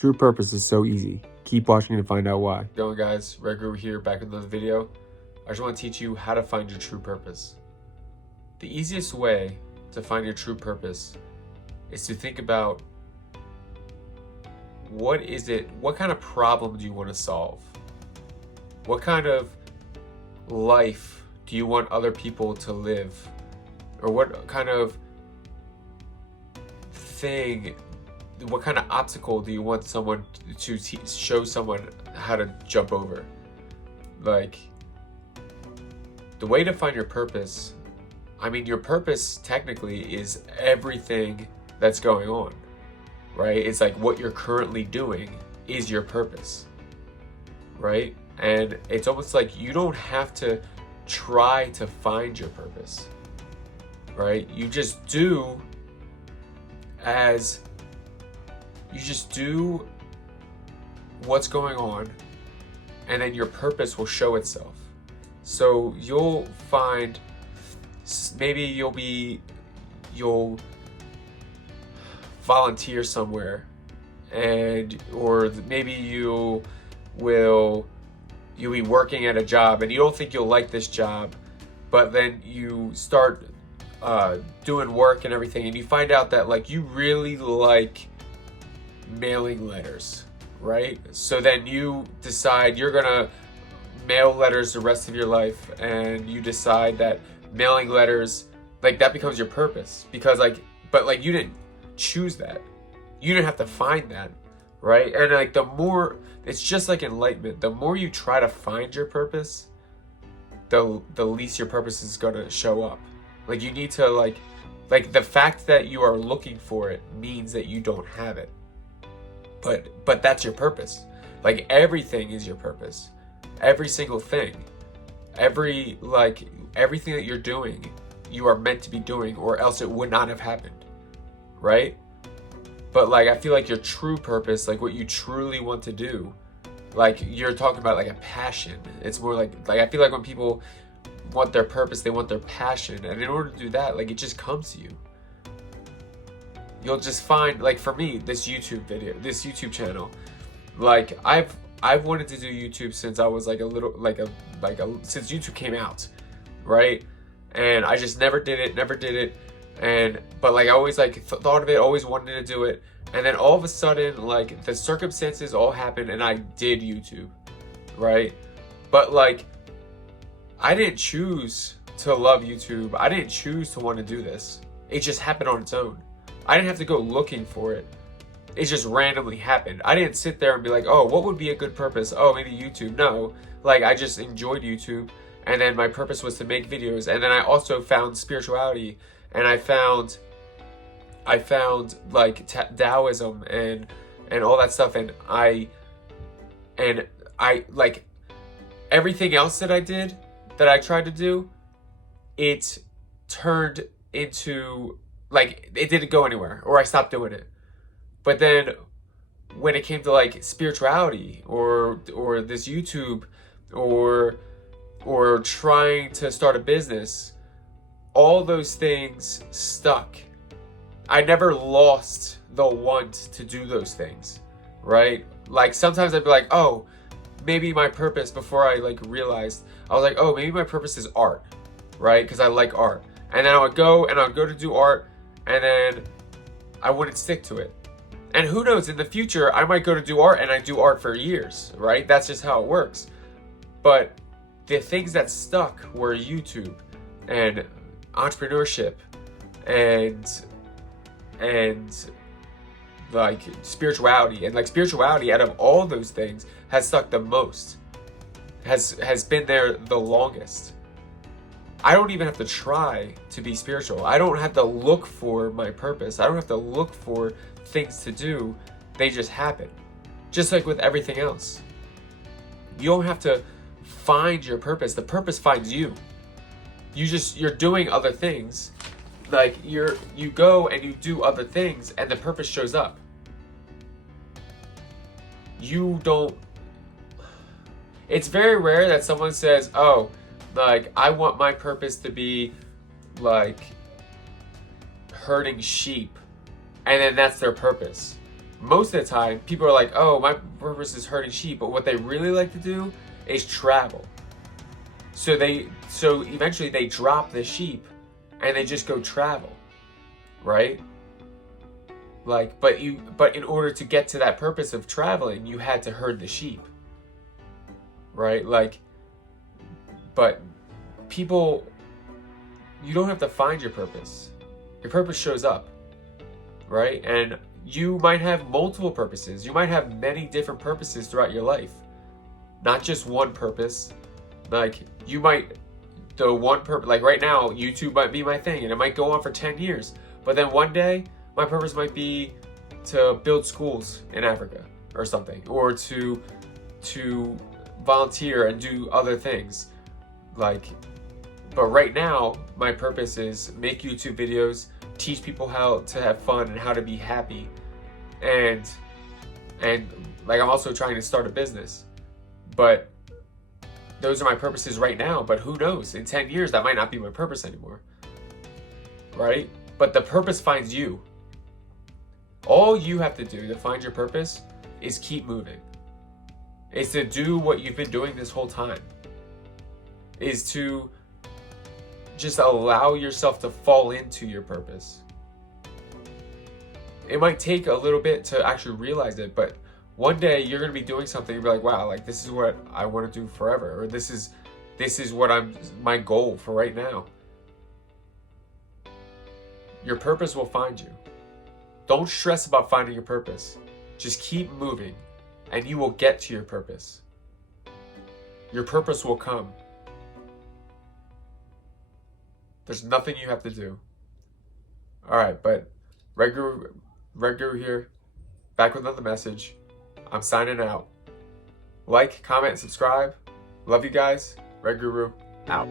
True purpose is so easy. Keep watching to find out why. Going guys, Red Guru here, back with another video. I just want to teach you how to find your true purpose. The easiest way to find your true purpose is to think about what kind of problem do you want to solve? What kind of life do you want other people to live? Or what kind of obstacle do you want someone to show someone how to jump over? Like, the way to find your purpose, your purpose technically is everything that's going on, right? It's like what you're currently doing is your purpose, right? And it's almost like you don't have to try to find your purpose, right? You just do what's going on, and then your purpose will show itself. So you'll find, maybe you'll volunteer somewhere, or maybe you'll be working at a job and you don't think you'll like this job, but then you start doing work and everything, and you find out that like you really like mailing letters, right? So then you decide you're gonna mail letters the rest of your life, and you decide that mailing letters, like, that becomes your purpose, because but you didn't choose that. You didn't have to find that, right? And like, the more, it's just like enlightenment, the more you try to find your purpose, the least your purpose is gonna show up. Like, you need to like the fact that you are looking for it means that you don't have it. But that's your purpose. Like, everything is your purpose. Every single thing. Everything that you're doing, you are meant to be doing, or else it would not have happened. Right? But like, I feel like your true purpose, like what you truly want to do, like, you're talking about like a passion. It's more like I feel like when people want their purpose, they want their passion, and in order to do that, like, it just comes to you. You'll just find, like, for me, this YouTube channel, like, I've wanted to do YouTube since I was like since YouTube came out, right? And I just never did it, but like, I always thought of it, always wanted to do it, and then all of a sudden, like, the circumstances all happened and I did YouTube, right? But like, I didn't choose to love YouTube. I didn't choose to want to do this. It just happened on its own. I didn't have to go looking for it. It just randomly happened. I didn't sit there and be like, oh, what would be a good purpose? Oh, maybe YouTube. No, like, I just enjoyed YouTube, and then my purpose was to make videos. And then I also found spirituality, and I found like Taoism and all that stuff. And I like, everything else that I did, that I tried to do, it turned into, like, it didn't go anywhere, or I stopped doing it. But then when it came to like spirituality, or this YouTube, or trying to start a business, all those things stuck. I never lost the want to do those things, right? Like, sometimes I'd be like, oh, maybe my purpose, before I like realized, I was like, oh, maybe my purpose is art, right? Because I like art. And then I would go to do art, and then I wouldn't stick to it. And who knows, in the future, I might go to do art, and I do art for years, right? That's just how it works. But the things that stuck were YouTube and entrepreneurship and like spirituality. And like, spirituality, out of all those things, has stuck the most, has been there the longest. I don't even have to try to be spiritual. I don't have to look for my purpose. I don't have to look for things to do. They just happen. Just like with everything else. You don't have to find your purpose. The purpose finds you. You're doing other things. Like, you go and you do other things, and the purpose shows up. It's very rare that someone says, oh, like, I want my purpose to be like herding sheep, and then that's their purpose. most of the time, people are like, oh, my purpose is herding sheep. But what they really like to do is travel. So eventually they drop the sheep and they just go travel, right? Like, but in order to get to that purpose of traveling, you had to herd the sheep, right? Like, but people, you don't have to find your purpose. Your purpose shows up, right? And you might have multiple purposes. You might have many different purposes throughout your life, not just one purpose. Like, you might, the one purpose, like right now, YouTube might be my thing and it might go on for 10 years. But then one day, my purpose might be to build schools in Africa or something, or to volunteer and do other things. Like, but right now, my purpose is make YouTube videos, teach people how to have fun and how to be happy. And like, I'm also trying to start a business. But those are my purposes right now. But who knows? In 10 years, that might not be my purpose anymore. Right? But the purpose finds you. All you have to do to find your purpose is keep moving. Is to do what you've been doing this whole time. Is to just allow yourself to fall into your purpose. It might take a little bit to actually realize it, but one day you're going to be doing something and be like, wow, like this is what I want to do forever, or this is what my goal for right now. Your purpose will find you. Don't stress about finding your purpose. Just keep moving and you will get to your purpose. Your purpose will come. There's nothing you have to do. All right, but Red Guru here, back with another message. I'm signing out. Like, comment, and subscribe. Love you guys. Red Guru, out.